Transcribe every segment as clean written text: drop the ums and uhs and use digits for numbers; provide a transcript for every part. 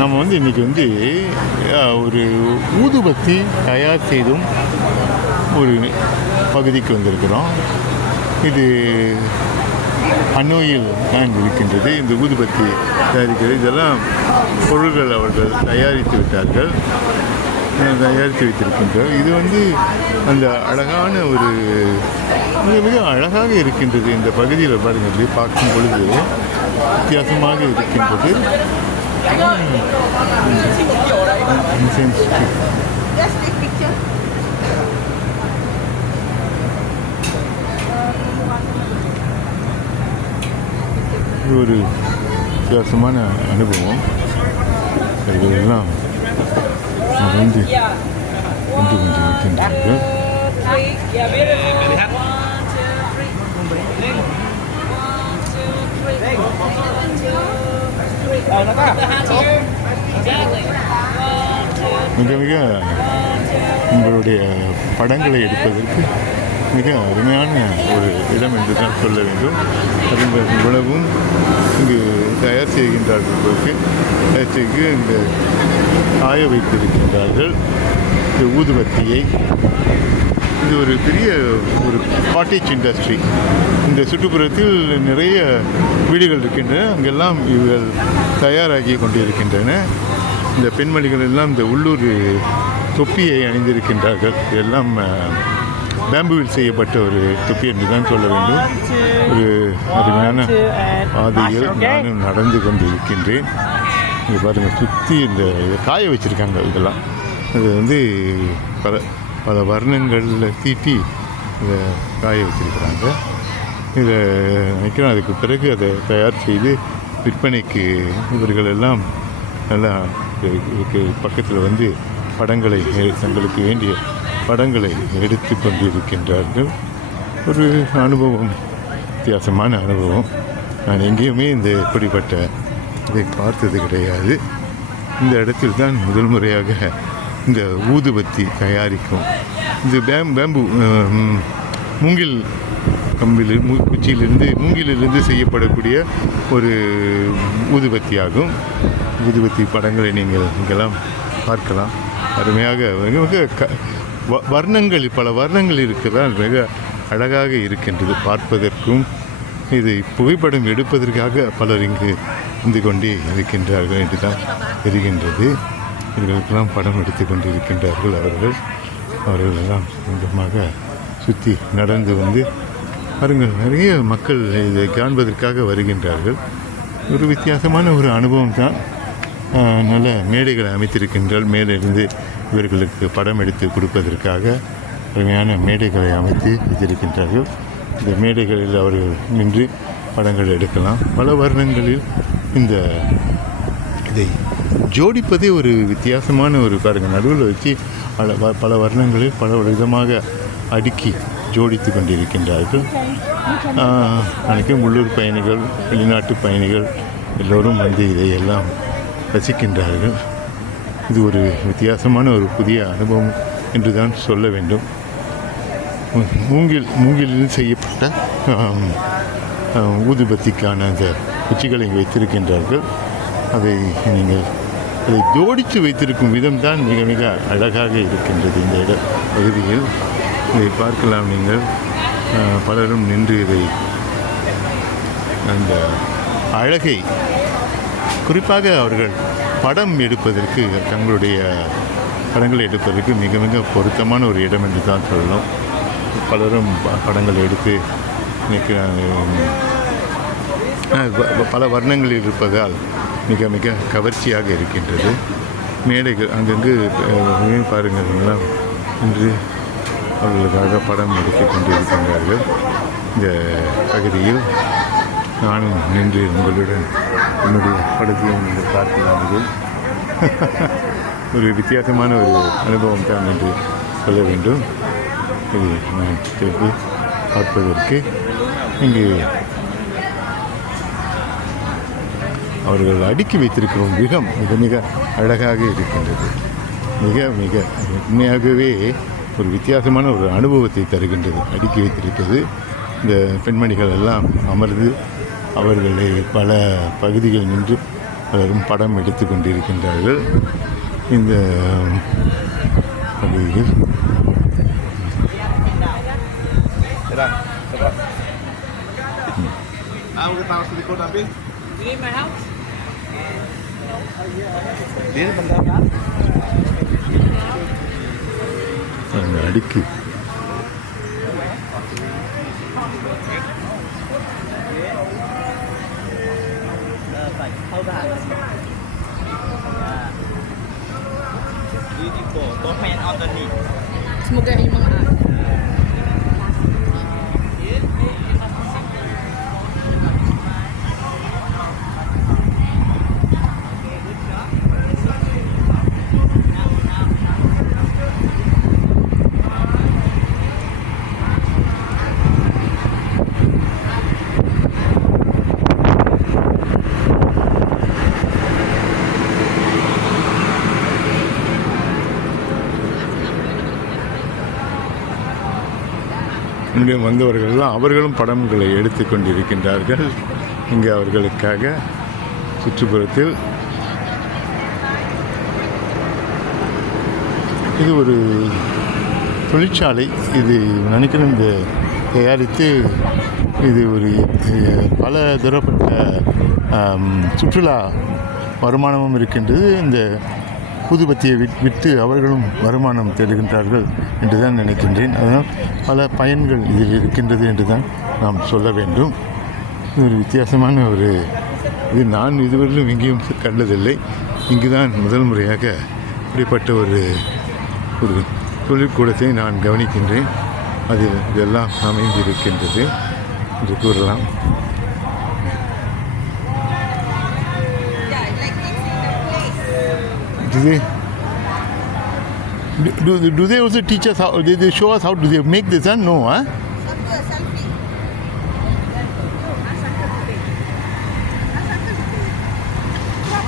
நம்ம வந்து இன்றைக்கி வந்து ஒரு ஊதுபத்தி தயார் செய்தும் ஒரு பகுதிக்கு வந்திருக்கிறோம். இது ஹனோயில் தான் இருக்கின்றது. இந்த ஊதுபத்தி தயாரிக்கிறது இதெல்லாம் பொருள்கள் அவர்கள் தயாரித்து வைத்திருக்கின்றனர். இது வந்து அந்த அழகான ஒரு மிக அழகாக இருக்கின்றது. இந்த பகுதியில் பாருங்கள், பார்க்கும் பொழுது வித்தியாசமாக இருக்கின்றது. ஒரு வித்தியாசமான அனுபவம். இதெல்லாம் வந்து கொண்டு கொண்டிருக்கின்றார்கள். மிக மிக உங்களுடைய படங்களை எடுப்பதற்கு மிக அருமையான ஒரு இடம் என்று தான் சொல்ல வேண்டும். அறிஞர் இவ்வளவும் இங்கு தயார் செய்கின்றார்கள். இந்த காய வைத்திருக்கின்றார்கள் இந்த ஊதுபத்தியை. இது ஒரு பெரிய ஒரு காட்டேஜ் இண்டஸ்ட்ரி. இந்த சுற்றுப்புறத்தில் நிறைய வீடுகள் இருக்கின்றன. அங்கெல்லாம் இவர்கள் தயாராகி கொண்டிருக்கின்றன. இந்த பெண்மணிகள் எல்லாம் இந்த உள்ளூர் தொப்பியை அணிந்திருக்கின்றார்கள். இதெல்லாம் பேம்புவில் செய்யப்பட்ட ஒரு தொப்பி என்று தான் சொல்ல வேண்டும். ஒரு அருமையான பாதையில் நானும் நடந்து கொண்டு இருக்கின்றேன். இது பாருங்கள், சுற்றி இந்த காய வச்சுருக்காங்க. இதெல்லாம் இது வந்து பல வர்ணங்களில் தீட்டி இதை காய வச்சுருக்கிறாங்க. இதை நினைக்கிறேன் அதுக்கு பிறகு அதை தயார் செய்து விற்பனைக்கு இவர்கள் எல்லாம் நல்லா இதுக்கு பக்கத்தில் வந்து படங்களை, தங்களுக்கு வேண்டிய படங்களை எடுத்து கொண்டிருக்கின்றார்கள். ஒரு அனுபவம், வித்தியாசமான அனுபவம். நான் எங்கேயுமே இப்படிப்பட்ட இதை பார்த்தது கிடையாது. இந்த இடத்தில் தான் முதல் முறையாக இந்த ஊதுபத்தி தயாரிக்கும் இது பேம்பு மூங்கில் கம்பில் குச்சியிலிருந்து மூங்கிலிருந்து செய்யப்படக்கூடிய ஒரு ஊதுபத்தி ஆகும். ஊதுபத்தி படங்களை நீங்கள் இங்கெல்லாம் பார்க்கலாம். அருமையாக மிக வர்ணங்கள், பல வர்ணங்கள் இருக்கிறதால் மிக அழகாக இருக்கின்றது பார்ப்பதற்கும். இது புகைப்படம் எடுப்பதற்காக பலர் இங்கு வந்து கொண்டே இருக்கின்றார்கள் என்று தான் தெரிகின்றது. இவர்களுக்கெல்லாம் படம் எடுத்து கொண்டிருக்கின்றார்கள். அவர்களெல்லாம் சொந்தமாக சுற்றி நடந்து வந்து பாருங்கள், நிறைய மக்கள் இதை காண்பதற்காக வருகின்றார்கள். ஒரு வித்தியாசமான ஒரு அனுபவம் தான். நல்ல மேடைகளை அமைத்திருக்கின்றால் மேலிருந்து இவர்களுக்கு படம் எடுத்து கொடுப்பதற்காக அருமையான மேடைகளை அமைத்து வைத்திருக்கின்றார்கள். இந்த மேடைகளில் அவர்கள் நின்று படங்கள் எடுக்கலாம். பல வர்ணங்களில் இதை ஜோடிப்பதே ஒரு வித்தியாசமான ஒரு பாருங்கள், நடுவில் வச்சு பல வர்ணங்களில் பல விதமாக அடுக்கி ஜோடித்து கொண்டிருக்கின்றார்கள். அனைக்கும் உள்ளூர் பயணிகள், வெளிநாட்டு பயணிகள் எல்லோரும் வந்து இதையெல்லாம் ரசிக்கின்றார்கள். இது ஒரு வித்தியாசமான ஒரு புதிய அனுபவம் என்று தான் சொல்ல வேண்டும். மூங்கிலில் செய்யப்பட்ட ஊதுபத்திக்கான அந்த குச்சிகளை வைத்திருக்கின்றார்கள். அதை ஜோடித்து வைத்திருக்கும் விதம் தான் மிக மிக அழகாக இருக்கின்றது. இந்த பகுதியில் இதை பார்க்கலாம் நீங்கள். பலரும் நின்று இதை அந்த அழகை, குறிப்பாக அவர்கள் படம் எடுப்பதற்கு, தங்களுடைய படங்களை எடுப்பதற்கு மிக மிக பொருத்தமான ஒரு இடம் என்று தான் சொல்லணும். பலரும் படங்கள் எடுத்து பல வர்ணங்களில் இருப்பதால் மிக மிக கவர்ச்சியாக இருக்கின்றது. மேடைகள் அங்கங்கு பாருங்கள் எல்லாம் இன்று அவர்களுக்காக படம் எடுத்து கொண்டிருக்கின்றார்கள். இந்த பகுதியில் நானும் நின்று உங்களுடன் என்னுடைய படத்தையும் நீங்கள் பார்க்கலாம். இது ஒரு வித்தியாசமான ஒரு அனுபவம் தான் என்று சொல்ல வேண்டும். இது நான் கேட்டு பார்ப்பதற்கு இங்கு அவர்கள் அடுக்கி வைத்திருக்கிற விதம் மிக மிக அழகாக இருக்கின்றது. மிக மிக உண்மையாகவே ஒரு வித்தியாசமான ஒரு அனுபவத்தை தருகின்றது. அடுக்கி வைத்திருக்கிறது. இந்த பெண்மணிகள் எல்லாம் அமர்ந்து அவர்களை பல பகுதிகள் நின்று பலரும் படம் எடுத்து கொண்டிருக்கின்றார்கள். இந்த பகுதியில் அடுக்கி Semoga ini mengalir. என்னுடைய வந்தவர்கள்லாம் அவர்களும் படங்களை எடுத்து கொண்டிருக்கின்றார்கள். இங்கே அவர்களுக்காக சுற்றுப்புறத்தில் இது ஒரு தொழிற்சாலை. இது நினைக்கிறேன் இந்த தயாரித்து இது ஒரு பல தரப்பட்ட சுற்றுலா வருமானமும் இருக்கின்றது. இந்த ஊதுபத்தியை விற்று அவர்களும் வருமானம் தேடுகின்றார்கள் என்று தான் நினைக்கின்றேன். அதனால் பல பயன்கள் இதில் இருக்கின்றது என்று தான் நாம் சொல்ல வேண்டும். இது ஒரு வித்தியாசமான ஒரு இது நான் இதுவரையிலும் எங்கேயும் கண்டதில்லை. இங்கு தான் முதல் முறையாக இப்படிப்பட்ட ஒரு தொழிற்கூடத்தை நான் கவனிக்கின்றேன். அதில் இதெல்லாம் அமைந்திருக்கின்றது என்று கூறலாம். Do they also teach us how? They show us how do they make this? No, huh?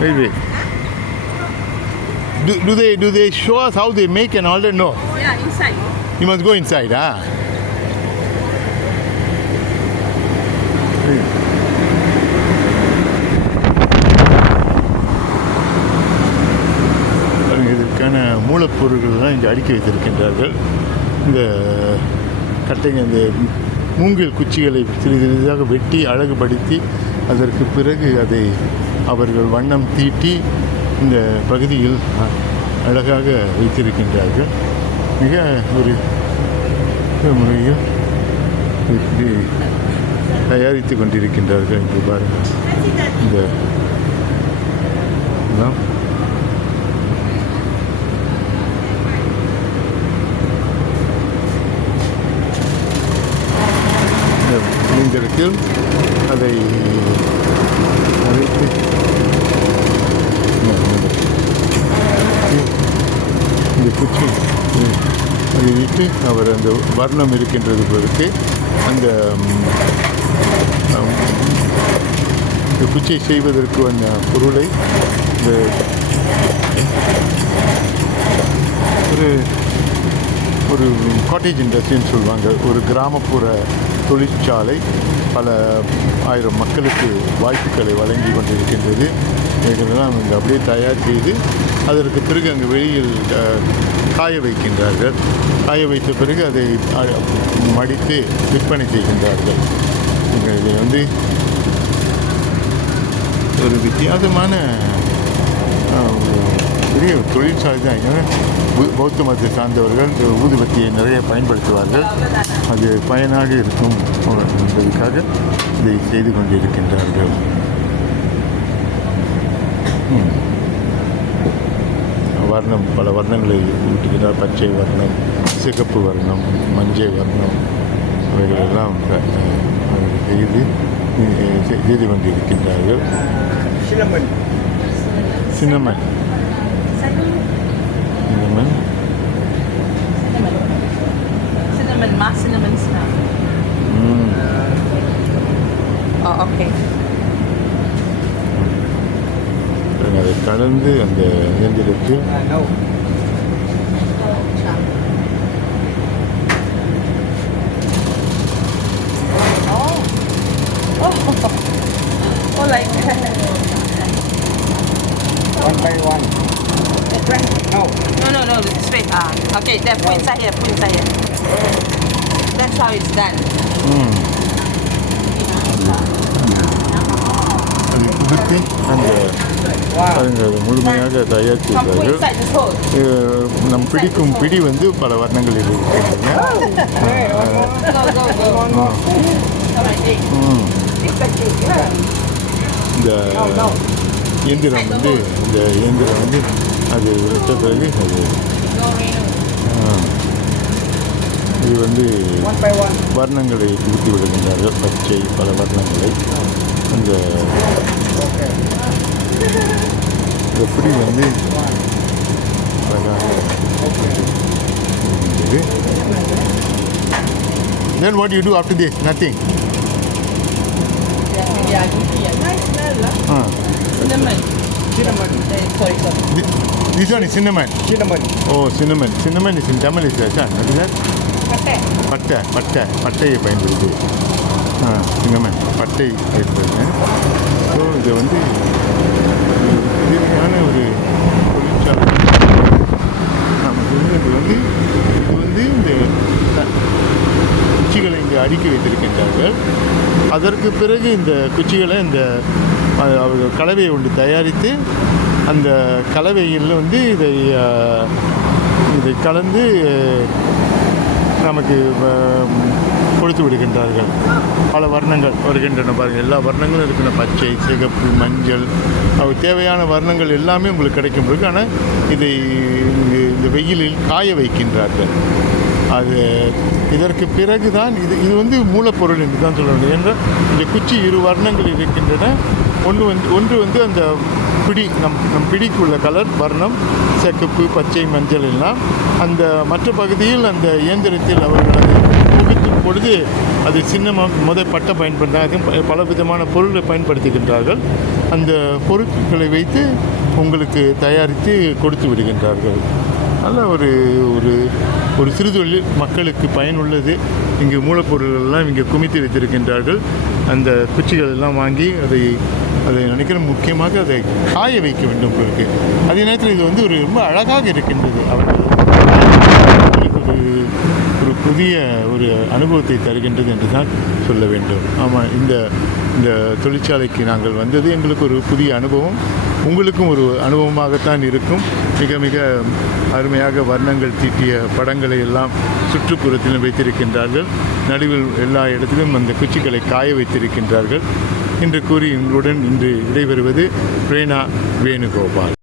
Wait. Do they show us how they make and all that? No. Yeah, inside. You must go inside, ah. இதற்கான மூலப்பொருட்கள் தான் இங்கே அடுக்கி வைத்திருக்கின்றார்கள். இந்த கட்டைங்க இந்த மூங்கில் குச்சிகளை சிறிது சிறிதாக வெட்டி அழகுபடுத்தி அதற்கு பிறகு அதை அவர்கள் வண்ணம் தீட்டி இந்த பகுதியில் அழகாக வைத்திருக்கின்றார்கள். மிக ஒரு முறையில் இப்படி தயாரித்து கொண்டிருக்கின்றார்கள் என்று பாருங்கள். இந்த இயந்திரத்தில் அதை அழைத்து இந்த குச்சி அதை விட்டு அவர் அந்த வர்ணம் இருக்கின்றது பொறுத்து அந்த குச்சியை செய்வதற்கு அந்த பொருளை ஒரு காட்டேஜ் இண்டஸ்ட்ரின்னு சொல்லுவாங்க. ஒரு கிராமப்புற தொழிற்சாலை பல ஆயிரம் மக்களுக்கு வாய்ப்புகளை வழங்கி கொண்டிருக்கின்றது. இவைகளெல்லாம் இங்கே அப்படியே தயார் செய்து அதற்கு பிறகு அங்கே வெளியில் காய வைக்கின்றார்கள். காய வைத்த பிறகு அதை மடித்து விற்பனை செய்கின்றார்கள். இதை ஒரு வித்தியாசமான பெரிய தொழிற்சாலை தான். ஏன்னா பௌத்த மதத்தை சார்ந்தவர்கள் ஊதுபத்தியை நிறைய பயன்படுத்துவார்கள். அது பயனாக இருக்கும் என்பதற்காக இதை செய்து கொண்டிருக்கின்றார்கள். வர்ணம் பல வர்ணங்களை ஊட்டுகிறார். பச்சை வர்ணம், சிகப்பு வர்ணம், மஞ்சள் வர்ணம் அவைகளெல்லாம் செய்து கொண்டிருக்கின்றார்கள். Cinnamon cinnamon smell. Oh, okay. அதை கலந்து அந்த இயந்திரத்தில் oh like that. One by one. No. No, straight. Okay, then put inside here, put inside here. That's how it's done. அது குதிர்த்தி அந்த அதுங்க அதை முழுமையாக தயாரித்து Come put விட்டார்கள். inside this hole. நம் பிடிக்கும் பிடி வந்து பல வர்ணங்களில் இருக்கின்றன. Go. இந்த இயந்திரம் வந்து அது விட்ட பிறகு அது இது வந்து One by one. வர்ணங்களை புகுத்தி விடுகின்றார்கள். பச்சை பல வர்ணங்களை அந்த இந்த பிடி வந்து அழகாக இருக்கின்றது. Then what do you do after this? Nothing. Nice smell, lah. Cinnamon. Sorry. This one is cinnamon. Cinnamon. Oh, cinnamon. Cinnamon is in Tamil is that? What is that? Pate. பட்டையை பயன்படுது. சின்னமன் பட்டை பயன்படுது. So இது வந்து புதியமான ஒரு தொழிற்சாலை. நமக்கு வந்து இது வந்து இந்த குச்சிகளை இங்கே அடுக்கி வைத்திருக்கின்றார்கள். அதற்கு பிறகு இந்த குச்சிகளை அவர்கள் கலவையை ஒன்று தயாரித்து அந்த கலவையில் வந்து இதை கலந்து நமக்கு கொடுத்து விடுகின்றார்கள். பல வர்ணங்கள் வருகின்றன பாருங்கள். எல்லா வர்ணங்களும் இருக்கின்ற பச்சை, சிகப்பு, மஞ்சள், அவருக்கு தேவையான வர்ணங்கள் எல்லாமே உங்களுக்கு கிடைக்கும் பிறகு. ஆனால் இதை இந்த வெயிலில் காய வைக்கின்றார்கள். அது இதற்கு பிறகு தான் இது வந்து மூலப்பொருள் என்று தான் சொல்ல வேண்டும். என்றால் இந்த குச்சி இரு வர்ணங்கள் இருக்கின்றன. ஒன்று வந்து அந்த பிடி நம் பிடிக்குள்ள கலர் வர்ணம் சிகப்பு, பச்சை, மஞ்சள் எல்லாம். அந்த மற்ற பகுதியில் அந்த இயந்திரத்தில் அவர்கள் அதை புகுத்தும் பொழுது அது சின்ன பட்டை பயன்படுத்த பல விதமான பொருளை பயன்படுத்துகின்றார்கள். அந்த பொருட்களை வைத்து உங்களுக்கு தயாரித்து கொடுத்து விடுகின்றார்கள். நல்ல ஒரு சிறுதொழில் மக்களுக்கு பயனுள்ளது. இங்கு மூலப்பொருள்கள்லாம் இங்கே குமித்து வைத்திருக்கின்றார்கள். அந்த குச்சிகள் எல்லாம் வாங்கி அதை நினைக்கிறேன் முக்கியமாக அதை காய வைக்க வேண்டும் உங்களுக்கு. அதே நேரத்தில் இது வந்து ரொம்ப அழகாக இருக்கின்றது. அவர்களுக்கு ஒரு புதிய ஒரு அனுபவத்தை தருகின்றது என்று தான் சொல்ல வேண்டும். ஆமாம், இந்த தொழிற்சாலைக்கு நாங்கள் வந்தது எங்களுக்கு ஒரு புதிய அனுபவம். உங்களுக்கும் ஒரு அனுபவமாகத்தான் இருக்கும். மிக மிக அருமையாக வர்ணங்கள் தீட்டிய படங்களை எல்லாம் சுற்றுப்புறத்திலும் வைத்திருக்கின்றார்கள். நடுவில் எல்லா இடத்திலும் அந்த குச்சிகளை காய வைத்திருக்கின்றார்கள் என்று கூறி எங்களுடன் இன்று விடைபெறுவது பிரேனா வேணுகோபால்.